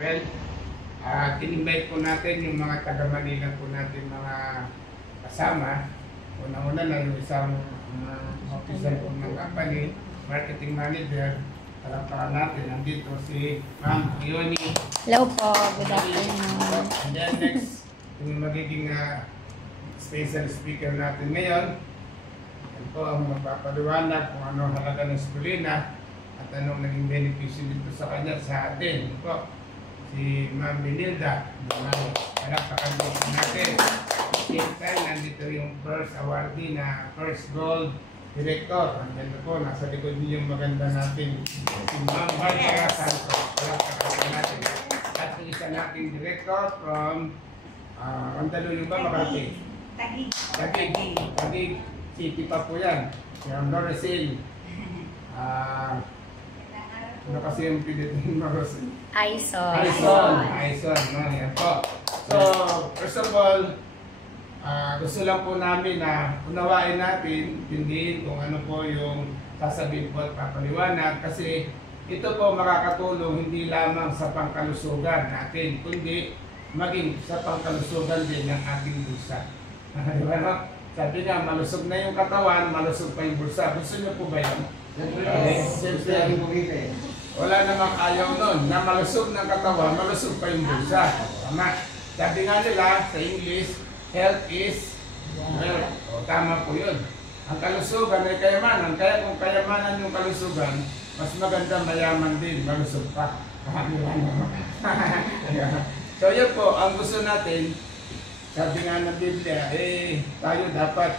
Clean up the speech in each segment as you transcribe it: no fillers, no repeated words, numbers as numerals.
Well, in-invite po natin yung mga taga-Manila po natin mga kasama. Una-una na yung isang officer po ng company, marketing manager. Palakpakan natin, nandito si Ma'am Ioni. Hello po, good afternoon. And then next, yung magiging special speaker natin ngayon. Yan po ang magpapaliwanag kung ano halaga ng spirulina at anong naging benepisyo dito sa kanya sa atin. Yan po, si Ma'am Benilda. Palakpakan po natin. Same time, nandito yung first awardee na first gold director. Nandito po, nasa likod niyo yung maganda natin. Si Ma'am Barbara Santos. Palakpakan po natin. At yung isa nating director from Mandaluyong ba, Makati? Taguig City pa po yan. Yung Noricil. Ano kasi yung pilitin Noricil? Aison. Aison, no? Yan po. So, first of all, gusto lang po namin na unawain natin, tindihin kung ano po yung sasabihin po at papaliwanag kasi ito po makakatulong hindi lamang sa pangkalusugan natin, kundi maging sa pangkalusugan din ng ating bulsa. Di ba, no? Sabi nga, malusog na yung katawan, malusog pa yung bulsa. Gusto niyo po ba yun? Siyempre, wala namang ayaw nun, na malusog ng katawan, malusog pa yung bulsa. Tama. Sabi nga nila sa English, health is wealth. O, tama po yun. Ang kalusugan ay kayamanan. Kaya kung kayamanan yung kalusugan, mas maganda mayaman din, malusog pa. So yun po, ang gusto natin, sabi nga ng Biblia, tayo dapat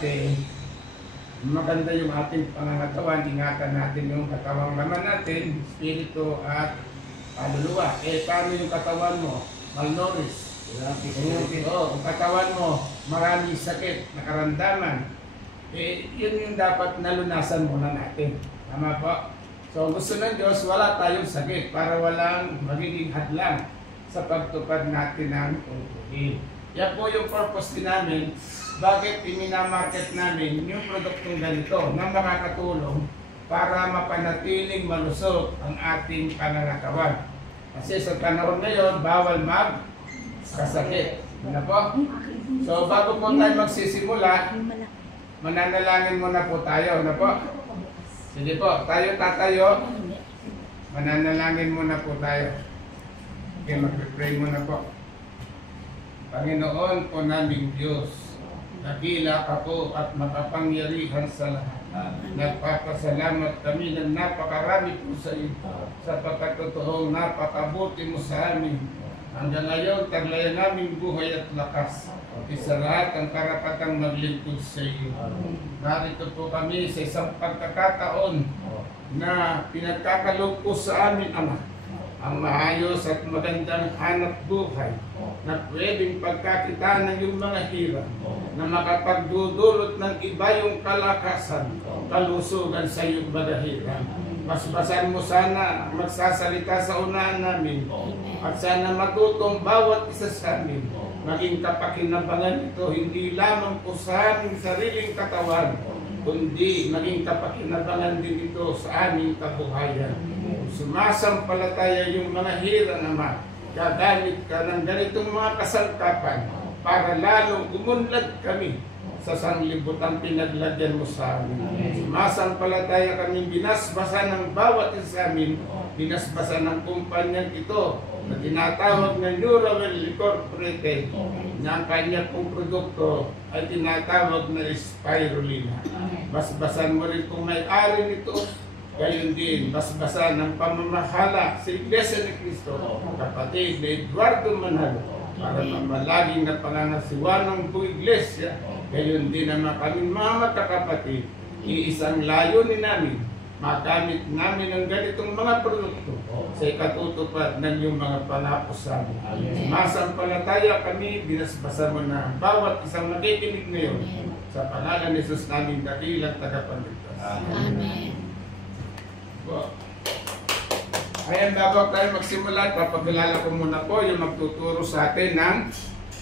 maganda yung ating pangangatawan, ingatan natin yung katawang laman natin, spirito at kaluluwa. Paano yung katawan mo? Malnourished. Kung katawan mo, maraming sakit, nakaramdaman, yun yung dapat nalunasan muna natin. Tama po? So gusto ng Diyos, wala tayong sakit para walang magiging hadlang sa pagtupad natin ng tungkulin. Yan po yung purpose din namin, bakit iminamarket namin yung produktong ganito na makakatulong para mapanatiling malusog ang ating pangangatawan. Kasi sa panahon ngayon, bawal magkasakit. Ano po? So bago po tayo magsisimula, mananalangin muna po tayo. Ano po? Sige po, tayo tatayo. Mananalangin muna po tayo. Okay, mag-pray muna po. Panginoon po naming Diyos, dakila ka po at makapangyarihan sa lahat. Nagpapasalamat kami ng napakarami po sa iyo sa pagkatotoong napakabuti mo sa amin. Hanggang ngayon, taglayan naming buhay at lakas. Isa lahat ang karapatang maglingkod sa iyo. Narito po kami sa isang pagkakataon na pinagkakaloob po sa amin, Ama, ang maayos at magandang hanap buhay na pwedeng pagkakitaan ng iyong mga hirap na makapagdudulot ng iba yung kalakasan, kalusugan sa iyong mga hirap. Basbasan mo sana magsasalita sa unahan namin at sana matutong bawat isa sa amin maging kapakinabangan ito hindi lamang po sa aming sariling katawan kundi maging kapakinabangan din ito sa aming kabuhayan. Sumasampalataya yung mga hirang, Ama, gagamit ka ng ganitong mga kasangkapan para lalong umunlad kami sa sanglibutang pinaglagyan mo sa amin. Sumasampalataya kami binasbasan ng bawat isa sa amin, binasbasan ng kumpanyang ito na tinatawag na Neurawell Incorporated na ang kanya pong produkto ay tinatawag na spirulina. Basbasan mo rin kung may-ari nito, gayon din, basbasan ng pamamahala sa Iglesia ni Cristo, kapatid na Eduardo Manalo, para mamalaging na pangangasiwa ng buong Iglesia, gayon din naman kaming mga magkakapatid, iisang layunin namin, magamit namin ang ganitong mga produkto sa ikatutupad ng iyong mga pangako sa amin. Sumasampalataya kami, binasbasan mo na bawat isang nakikinig ngayon sa pangalan ni Jesus namin dakilang tagapagligtas. Amen. Ayan, bago tayo magsimula, papakilala ko muna po yung magtuturo sa atin ng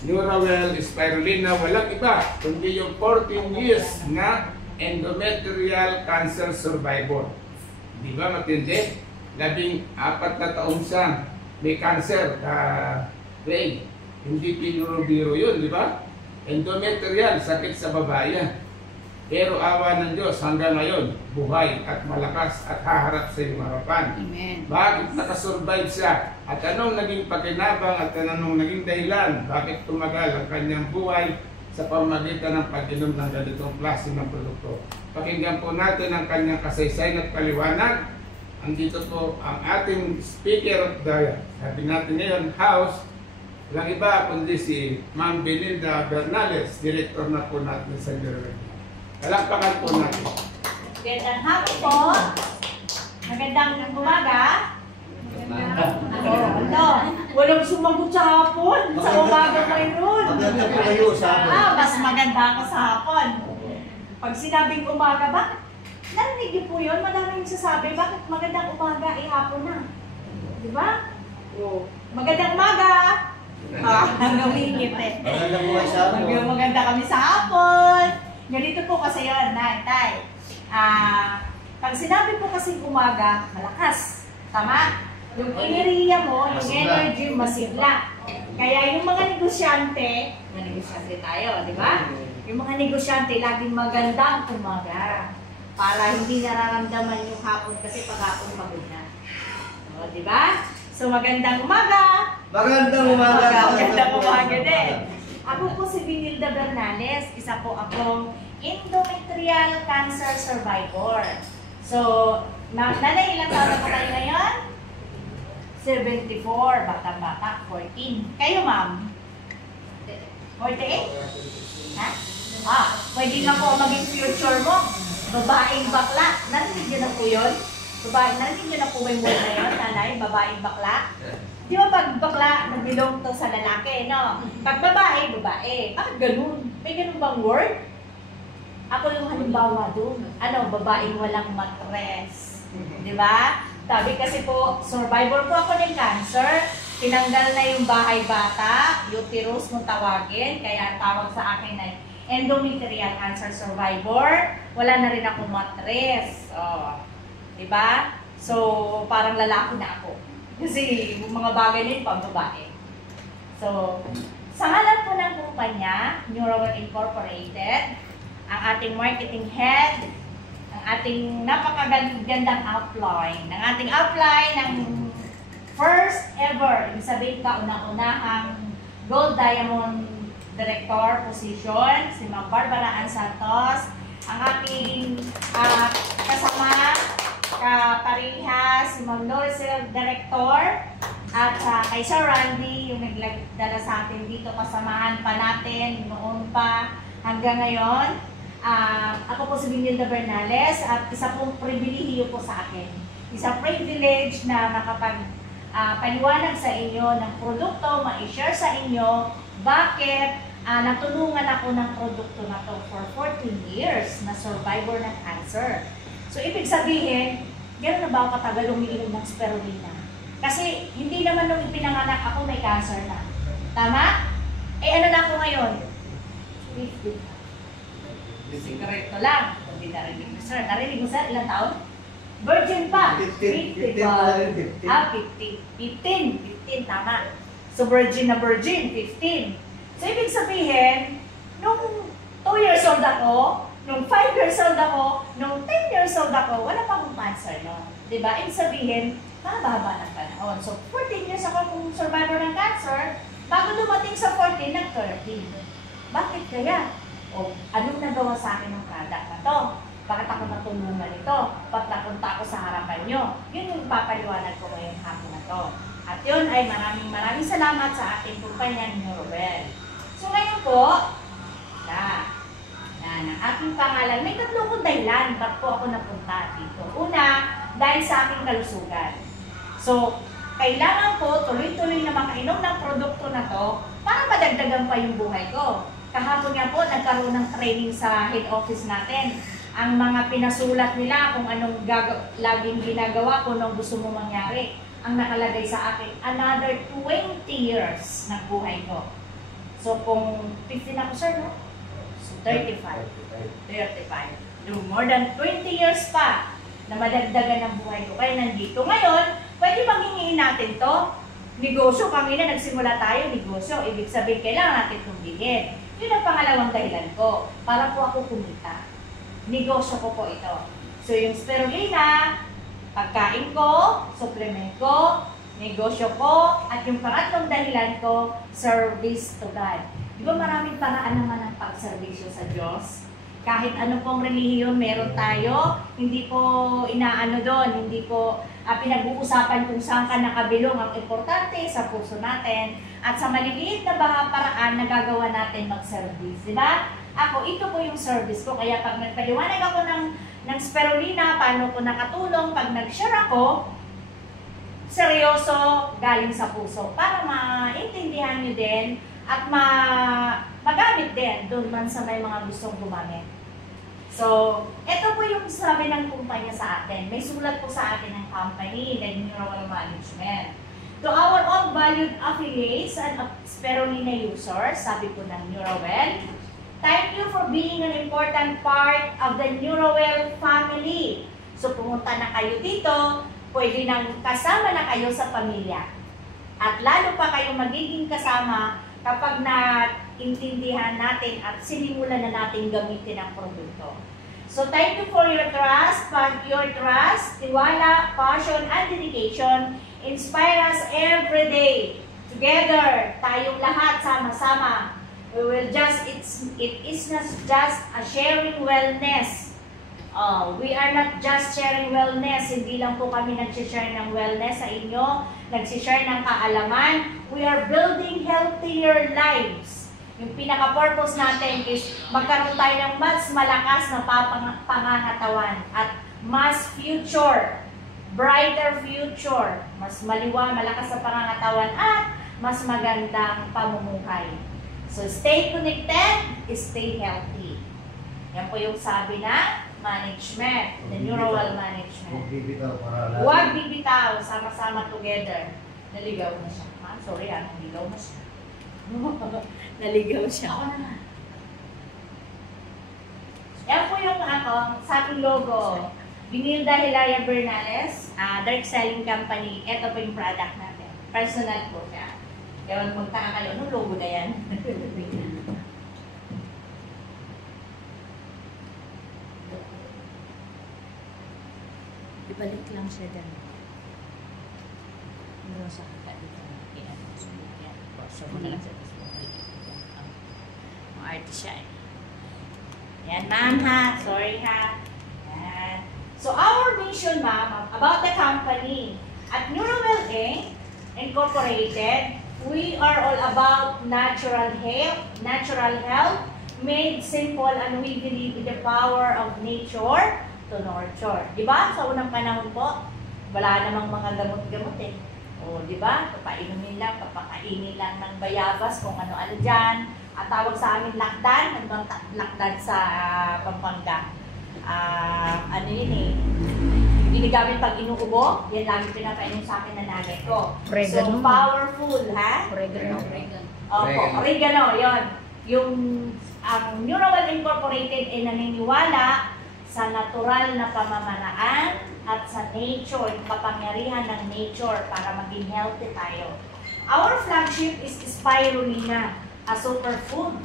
Neurawell Spirulina. Walang iba, kundi yung 14 years na endometrial cancer survivor. Di ba matindi? 14 na taon siya may cancer, Ray. Hindi pinuro-biro yun, di ba? Endometrial, sakit sa babae yan. Pero awa ng Diyos hanggang ngayon, buhay at malakas at haharap sa iyong harapan. Amen. Bakit nakasurvive siya? At anong naging pakinabang at anong naging dahilan? Bakit tumagal ang kanyang buhay sa pamamagitan ng pag-inom ng ganitong klase ng produkto? Pakinggan po natin ang kanyang kasaysayan at paliwanag. Andito po ang ating Speaker of the, sabi natin ngayon, House. Walang iba kundi si Ma'am Belinda Bernales, Director na po natin sa Bureau. Palakpakan po natin. Magandang hapon po. Magandang umaga. Ito, walang sumagot sa hapon. Sa umaga mayroon. Maganda po kayo sa hapon. Mas maganda ako sa hapon. Pag sinabing umaga, bakit? Narinig niyo po yun? Madaming sasabi, bakit magandang umaga, hapon na. Di ba? Magandang umaga. Ngumingit eh. Maganda po kayo sa hapon. Maganda kami sa hapon. Ganito po kasi yun, Tay. Pag sinabi po kasi umaga, malakas. Tama? Yung enerhiya mo, yung energy, masigla. Kaya yung mga negosyante tayo, di ba? Yung mga negosyante, laging maganda ang umaga. Para hindi nararamdaman yung hapon kasi paghapon pagod na. O, di ba? So, magandang umaga! Magandang umaga. Magandang umaga din. Ako po si Benilda Bernales, isa po akong endometrial cancer survivor. So, nanay, ilang taon na po tayo ngayon? 74, bata-bata, 14. Kayo, ma'am? 48? Ha? Pwede na po maging future mo. Babaeng bakla. Narinig niyo na po yun? Narinig niyo na po ba yung word na yun, nanay? Babaeng bakla? Di ba pag bakla, nag-belong to sa lalaki, no? Pag babae, babae. Bakit ganun? May ganun bang word? Ako yung halimbawa doon. Babaeng walang matres. Di ba? Sabi kasi po, survivor po ako ng cancer. Tinanggal na yung bahay bata, uterus mong tawagin. Kaya ang tawag sa akin ay endometrial cancer survivor. Wala na rin akong matres. Di ba? So, parang lalaki na ako. Kasi yung mga bagay na yun, pang babae. So, sa ngalan po ng kumpanya, Neurower Incorporated, ang ating marketing head, ang ating napakagandang outline, ng ating outline ng first ever, ibig sabihin kaunang-unahang Gold Diamond Director position, si Ma'am Barbara Ann Santos, ang ating kasama, parihas, si Ma'am Lorisel, Director, at kay Sir Randy, yung nagdala sa atin dito, kasamahan pa natin noon pa hanggang ngayon. Ako po si Benilda Bernales at isa pong pribilehiyo po sa akin. Isang privilege na nakapag-paliwanag sa inyo ng produkto, ma-share sa inyo bakit natulungan ako ng produkto na to for 14 years na survivor ng cancer. So, ibig sabihin, gano'n na ba ako katagal umiinom ng spirulina? Kasi, hindi naman nung ipinanganak ako may cancer na. Tama? Ano na ako ngayon? 50. Sikreto lang. Hindi narinig mo, sir. Narinig mo, sir? Ilang taon? Virgin pa. 15. 50. 15, tama. So, virgin na virgin, 15. So, ibig sabihin, nung 2 years old ako, nung 5 years old ako, nung 10 years old ako, wala pa akong cancer, no? Diba? Ibig sabihin, mahaba ng panahon. So, 14 years ako kung survivor ng cancer, bago dumating sa 14, nag-13. Bakit kaya? Anong nagawa sa akin ng product na to? Bakit ako natulungan ito? Ba't napunta ako sa harapan nyo? Yun yung papaliwanag ko ngayong hapon na to. At yun ay maraming salamat sa ating kumpanya Neurower. So, ngayon po, ng aking pangalan, may tatlong kong dahilan ba't po ako napunta dito. Una, dahil sa aking kalusugan. So, kailangan ko tuloy-tuloy na makainom ng produkto na to para madagdagan pa yung buhay ko. Kahapon nga po, nagkaroon ng training sa head office natin. Ang mga pinasulat nila kung anong laging ginagawa ko nung gusto mo mangyari. Ang nakalagay sa akin, another 20 years ng buhay ko. So, kung 15 ako, sir, no? 35. More than 20 years pa na madagdagan ng buhay ko. Kaya nandito. Ngayon, pwede bang hingin natin to? negosyo, kami na nagsimula tayo, negosyo. Ibig sabihin, kailangan natin tumingin. Yun ang pangalawang dahilan ko. Para po ako kumita. Negosyo ko po ito. So yung spirulina, pagkain ko, supplement ko, negosyo ko, at yung pangatlong dahilan ko, service to God. Di ba maraming paraan naman ng pagservisyo sa Diyos? Kahit ano pong relihiyon meron tayo, hindi po inaano doon, hindi po pinag-uusapan kung saan ka nakabilong. Ang importante sa puso natin at sa maliliit na paraan na gagawa natin mag-service. Di ba? Ako, ito po yung service ko. Kaya pag nagpaliwanag ako ng spirulina, paano ko nakatulong, pag nag-share ako, seryoso, galing sa puso. Para maintindihan nyo din at magamit din doon man sa may mga gustong gumamit. So, ito po yung sabi ng kumpanya sa atin. May sulat po sa atin ng company, the Neural Management. To our all valued affiliates and spirulina users, sabi po ng Neurawell, thank you for being an important part of the Neurawell family. So, pumunta na kayo dito, pwede nang kasama na kayo sa pamilya. At lalo pa kayo magiging kasama kapag naintindihan natin at sinimulan na natin gamitin ang produkto. So, thank you for your trust. Your trust, tiwala, passion, and dedication inspire us every day. Together, tayong lahat sama-sama. We will it is not just a sharing wellness. We are not just sharing wellness. Hindi lang po kami nag-share ng wellness sa inyo, nag-share ng kaalaman. We are building healthier lives. Yung pinaka-purpose natin is magkaroon tayo ng mas malakas na pangangatawan at mas future, brighter future, mas maliwa, malakas na pangangatawan at mas magandang pamumuhay. So, stay connected, stay healthy. Yan po yung sabi na management, the neural management. Huwag bibitaw, sama-sama together. Naligaw na siya. Sorry, naligaw na siya. Naligaw siya. Yan po yung sa aking logo. Binilda Hilaya Bernales, direct selling company. Ito po yung product natin. Personal po siya. Kaya magtaka kayo, anong logo na yan? Ibalik lang siya dyan. Meron sa kaka dito. So, muna lang siya. Arte siya eh. Yan, ma'am ha. Sorry ha. Yan. So, our mission, ma'am, about the company. At Neurawell Incorporated, we are all about natural health, made simple, and we believe in the power of nature to nurture. Diba? Sa unang panahon po, wala namang mga gamot-gamot eh. O, diba? Papainumin lang, papakainin lang ng bayabas kung ano-ano dyan. At tawag sa amin lakdan, lakdan sa Pampanga. Ano yun eh, ginagamit pag inuubo, yan lagi pinapainom sa akin na nanay ko. Oregano. So, powerful, ha? Oregano. Opo, oregano, yun. Yung Neurawell Incorporated ay naniniwala sa natural na pamamaraan at sa nature, yung kapangyarihan ng nature para maging healthy tayo. Our flagship is spirulina, a superfood,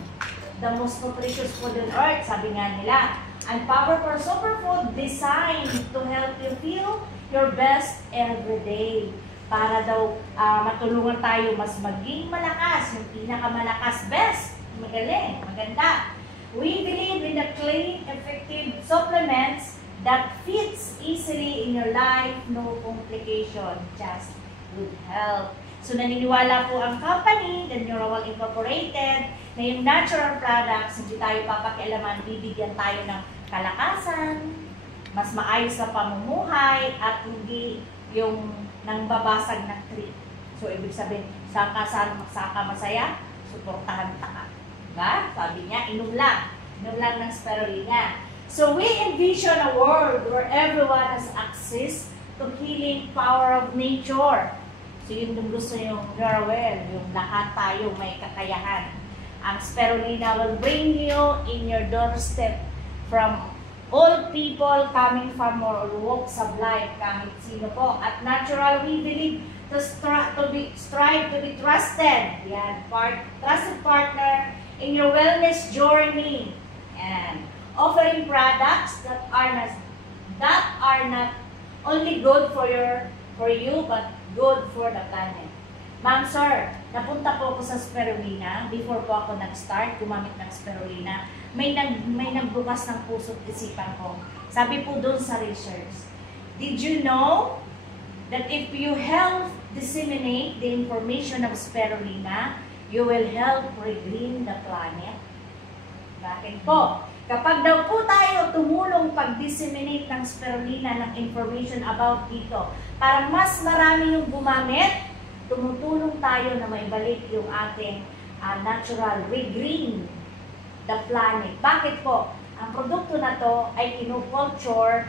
the most nutritious food on earth, sabi nga nila. And powerful superfood designed to help you feel your best every day. Para daw matulungan tayo mas maging malakas, yung pinakamalakas, best, magaling, maganda. We believe in the clean, effective supplements that fits easily in your life, no complication, just good health. So naniniwala po ang company, the Neurawell Incorporated, na yung natural products, hindi tayo papakialaman, bibigyan tayo ng kalakasan, mas maayos na pamumuhay, at hindi yung nangbabasag na tree. So ibig sabihin, saka masaya, suportahan ka. Diba? Sabi niya, inom lang ng spirulina. So we envision a world where everyone has access to healing power of nature. So yun yung gusto yung Neurawell, yung lahat tayo may kakayahan. Ang spirulina will bring you in your doorstep from all people coming from all walks of life, kahit sino po. At natural, we believe to strive to be trusted. Yan, trusted partner in your wellness journey. And offering products that are not only good for you but good for the planet. Ma'am, sir, napunta po ako sa spirulina. Before po ako nag-start, gumamit ng spirulina. May nagbukas ng puso't isipan ko. Sabi po doon sa research, did you know that if you help disseminate the information of spirulina, you will help regreen the planet? Bakit po? Kapag daw po tayo tumulong pag-disseminate ng spirulina ng information about dito, para mas marami yung gumamit, tumutulong tayo na maibalik yung ating natural regreen the planet. Bakit po? Ang produkto na to ay kinukulture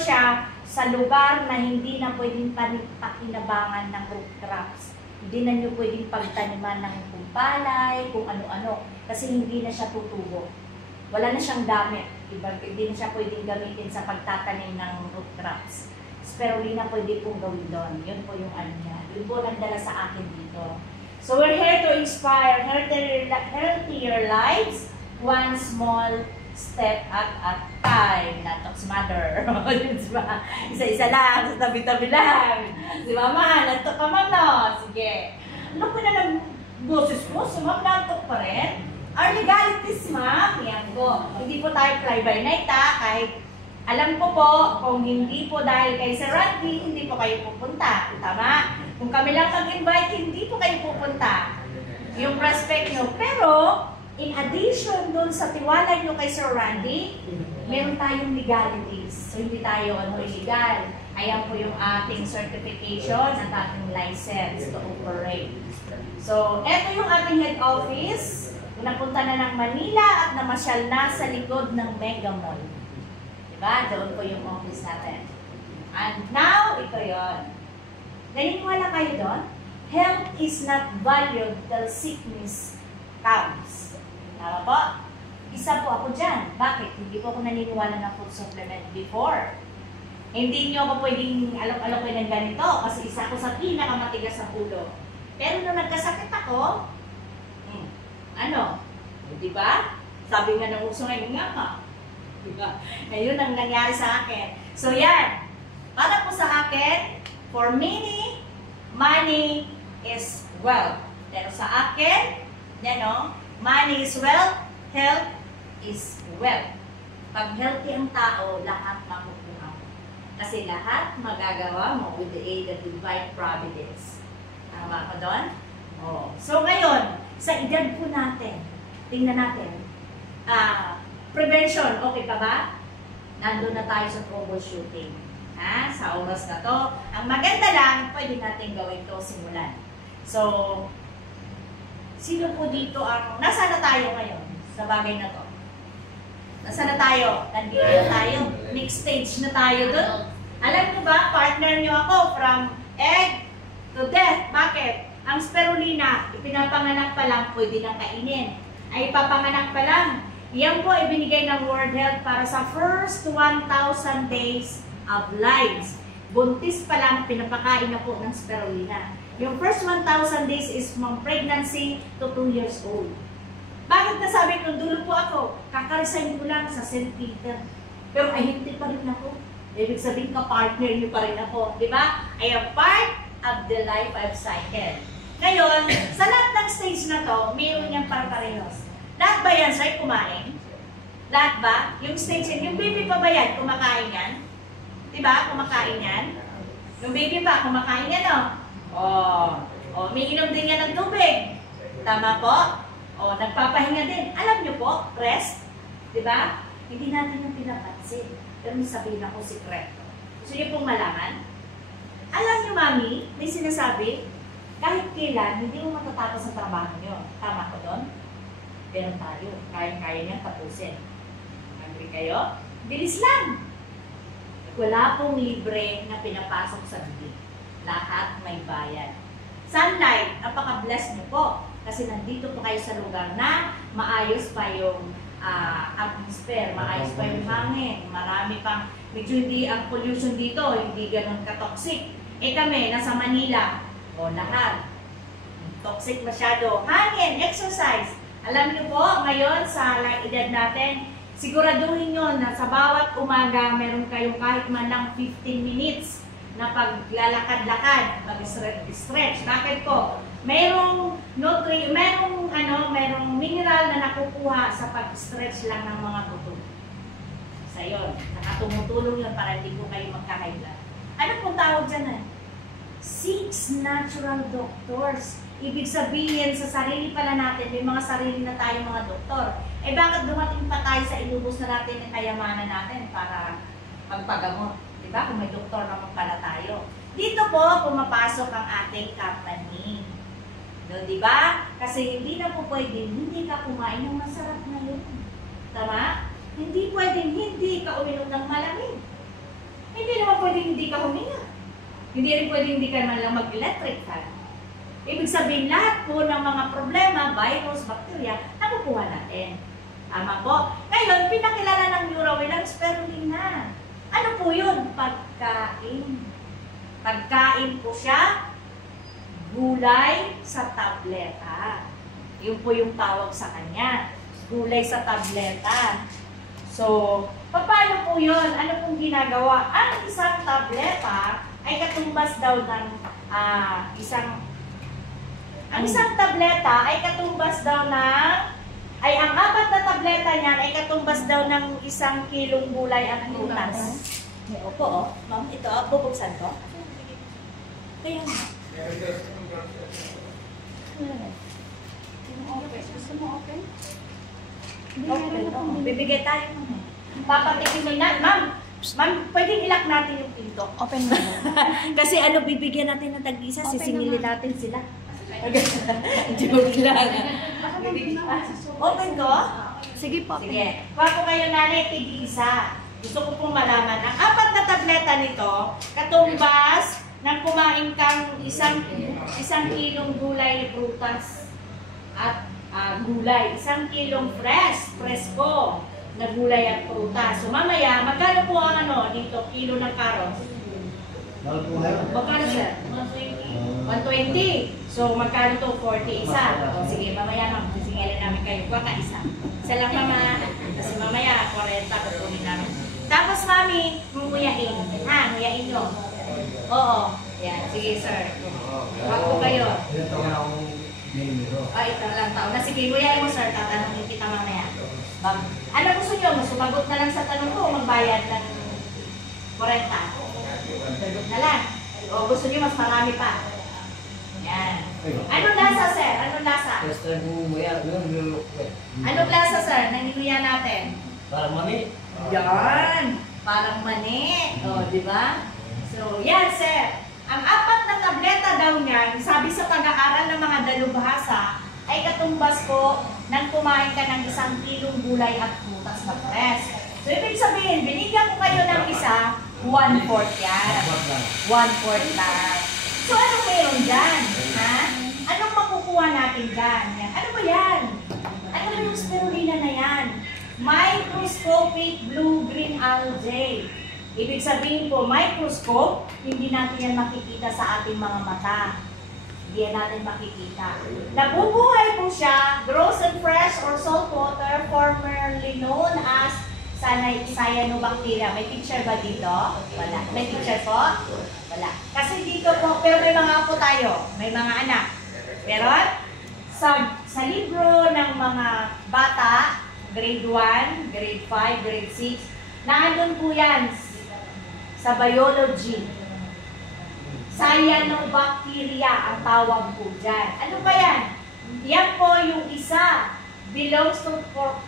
siya sa lugar na hindi na pwedeng pakinabangan ng root crops. Hindi na nyo pwedeng pagtaniman ng kumpalay, kung ano-ano, kasi hindi na siya tutubo. Wala na siyang gamit. Hindi na siya pwedeng gamitin sa pagtatanim ng root crops. Spirulina pwede pong gawin doon. Yun po yung ano niya. Yun po nagdala sa akin dito. So we're here to inspire healthier lives, one small step at a time. Natoks mother. Diba? Isa-isa lang, sa tabi-tabi lang. Si mama, nantok ka man, no? Sige. Ano ko na ng boses mo? Si ma'am, nantok pa rin? Our legalities, ma'am. Yan po. Hindi po tayo fly-by-night, kahit alam ko po, kung hindi po dahil kay Sir Randy, hindi po kayo pupunta. Tama? Kung kami lang mag-invite, hindi po kayo pupunta. Yung prospect nyo. Pero, in addition dun sa tiwala nyo kay Sir Randy, meron tayong legalities. So, hindi tayo illegal. Ayan po yung ating certification at ating license to operate. So, eto yung ating head office. Napunta na ng Manila at namasyal na sa likod ng Mega Mall. Diba? Doon po yung office natin. And now, ito yun. Naniniwala kayo doon? Health is not valued till sickness comes. Tama po? Isa po ako dyan. Bakit? Hindi po ako naniniwala ng food supplement before. Hindi nyo ako pwedeng alok-alokin ng ganito kasi isa ko sa pinakamatigas sa ulo. Pero nung nagkasakit ako, diba? Sabi nga ng uso ngayon nga. Diba? Ngayon ang nangyari sa akin. So yan, para po sa akin, for many, money is wealth. Pero sa akin, money is wealth, health is wealth. Pag healthy ang tao, lahat makukuha mo. Kasi lahat magagawa mo with the aid of divine providence. Tama ko doon? Oh. So ngayon, sa edad po natin, tingnan natin, prevention, okay pa ba? Nandun na tayo sa troubleshooting. Sa oras na to. Ang maganda lang, pwede natin gawin to simulan. So, sino po dito ang, nasa na tayo ngayon sa bagay na to? Nasa na tayo? Nandito na tayo. Next stage na tayo dun. Alam mo ba, partner nyo ako from egg to death. Bakit? Ang spirulina, ipinapanganak pa lang, pwede nang kainin. Ay ipapanganak pa lang. Yan po ay binigay ng World Health para sa first 1,000 days of lives. Buntis pa lang, pinapakain na po ng spirulina. Yung first 1,000 days is from pregnancy to 2 years old. Bakit nasabi ko, dulo po ako, kakaresign ko lang sa St. Peter. Pero ay hindi pa rin ako. Ibig sabihin ka-partner niyo pa rin ako. Di ba? I am part of the life I've cycled. Ngayon, sa lahat ng stage na to, mayroon niyang para-parehos. Lahat ba yan, sir, kumain? Lahat ba? Yung stage, yung baby pa ba yan, kumakain yan? Diba? Kumakain yan? Yung baby pa, kumakain yan, no? May inom din yan ng tubig. Tama po? Nagpapahinga din. Alam niyo po, rest. Diba? Hindi natin yung pinapansin. Pero may sabihin ako sikreto. Gusto niyo pong malaman? Alam niyo, mami, may sinasabi, kahit kailan, hindi mo matatapos ang trabaho niyo. Tama ko doon? Pero tayo, kaya-kaya niya tapusin. Agree kayo? Bilis lang! Wala pong libre na pinapasok sa bibig. Lahat may bayad. Sunlight, napaka-bless niyo po. Kasi nandito po kayo sa lugar na maayos pa yung atmosphere, maayos pa yung hangin, marami pang medyo hindi ang pollution dito, hindi ganun ka-toxic. Eh kami, nasa Manila, o lahat. Toxic masyado. Hangin, exercise. Alam niyo po, ngayon sa edad natin, siguraduhin nyo na sa bawat umaga, meron kayong kahit man lang 15 minutes na paglalakad-lakad, mag-stretch. Bakit po? Merong mineral na nakukuha sa pag-stretch lang ng mga buto. Sa yun, nakatumutulong yun para hindi ko kayo magkahigla. Ano pong tawag dyan 6 natural doctors. Ibig sabihin, sa sarili pala natin, may mga sarili na tayo mga doktor. Eh bakit dumating pa tayo sa inubos na natin ng kayamanan natin para magpagamot? Diba? Kung may doktor naman pala tayo. Dito po, pumapasok ang ating company. No, diba? Kasi hindi na po pwedeng hindi ka kumain ng masarap na yun. Tama? Hindi pwedeng hindi ka uminom ng malamig. Hindi naman pwedeng hindi ka huminga. Hindi rin pwedeng hindi ka man lang mag-electric fan. Ibig sabihin, lahat po ng mga problema, virus, bacteria, nakukuha natin. Tama po. Ngayon, pinakilala ng Neurawell ang spirulina. Ano po yun? Pagkain. Pagkain po siya, gulay sa tableta. Yun po yung tawag sa kanya. Gulay sa tableta. So, paano po yun? Ano pong ginagawa? Ang isang tableta ay katumbas daw ng ang isang tableta ay katumbas daw ng ang 4 na tableta niyan ay katumbas daw ng 1 kilong gulay at prutas. Opo, ma'am, ito, bubuksan ko. Kaya nga. Gusto mo open? Okay, bibigay tayo. Papatikin na, ma'am. Ma'am, pwedeng ilak natin yung pinto. Open mo. Kasi bibigyan natin ng tag-isa, Open sisingilin naman. natin sila. Joke lang. Open ko? Sige po. Sige. Kuha ko kayo nanay, tig-isa. Gusto ko pong malaman. Ang 4 na tableta nito, katumbas ng kumain kang 1 kilong gulay, prutas at gulay. 1 kilong presko na gulay at prutas. So mamaya, magkano po ang dito, kilo ng carrots? Magkano sir? 120. So magkano to? 40 isa. O sige, mamaya sisingilin namin kayo. Kuha ka isa. Isa lang mama. Kasi mamaya, 40 patuloy namin. Tapos mami, nguyain. Nguyain nyo. Oo. Yan. Sige sir. Kuha ko kayo. Ito lang taon. Sige, nguyain mo sir. Tatanungin kita mamaya. Ano gusto nyo? Sumagot na lang sa tanong ko o magbayad ng 40? Sagot na lang. O gusto nyo mas marami pa? Yan. Anong lasa, sir? Anong lasa? Anong lasa, sir? Nanginuya natin? Parang mami. Yan. Parang mani. O, di ba? So, yan, sir. Ang 4 na tableta daw niyan, sabi sa pag-aaral ng mga dalubhasa, ay katumbas po nang kumain ka ng 1 kilong gulay at prutas na fresh. So, ibig sabihin, binigyan ko kayo ng isa, 1/4 yan. 1/4 lang. So, anong meron dyan? Ha? Anong makukuha natin dyan? Yan. Ano ba yan? Ano ba yung spirulina na yan? Microscopic blue-green algae. Ibig sabihin po, microscope, hindi natin yan makikita sa ating mga mata. Hindi yan natin makikita. Nabubuhay po siya, grows in fresh or salt water, formerly known as cyanobacteria. May picture ba dito? Wala. May picture po? Wala. Kasi dito po, pero may mga apo tayo. May mga anak. Pero sa libro ng mga bata, grade 1, grade 5, grade 6, naandun po yan sa biology. Cyanobacteria ang tawag po dyan. Ano ba yan? Yan po yung isa. Belongs to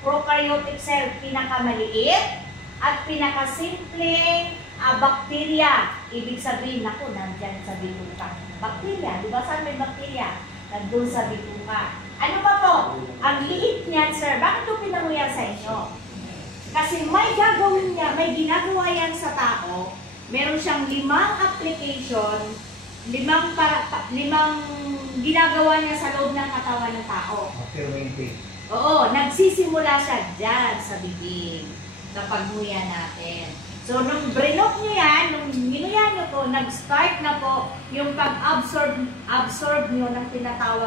prokaryotic cell, pinakamaliit at pinakasimpleng bacteria. Ibig sabihin, naku, nandyan sa bituka. Bacteria, di ba saan may bacteria? Nandun sa bituka. Ano pa po? Ang liit niyan, sir. Bakit ito pinanguya sa inyo? Kasi may gagawin niya, may ginagawa yan sa tao. Meron siyang 5 application, 5 ginagawa niya sa loob ng katawan ng tao. Oo, nagsisimula siya dyan sa bibig, sa pagnguya natin. So, nung brinok nyo yan, nung ginuyan nyo po, nag-start na po yung pag-absorb nyo ng tinatawag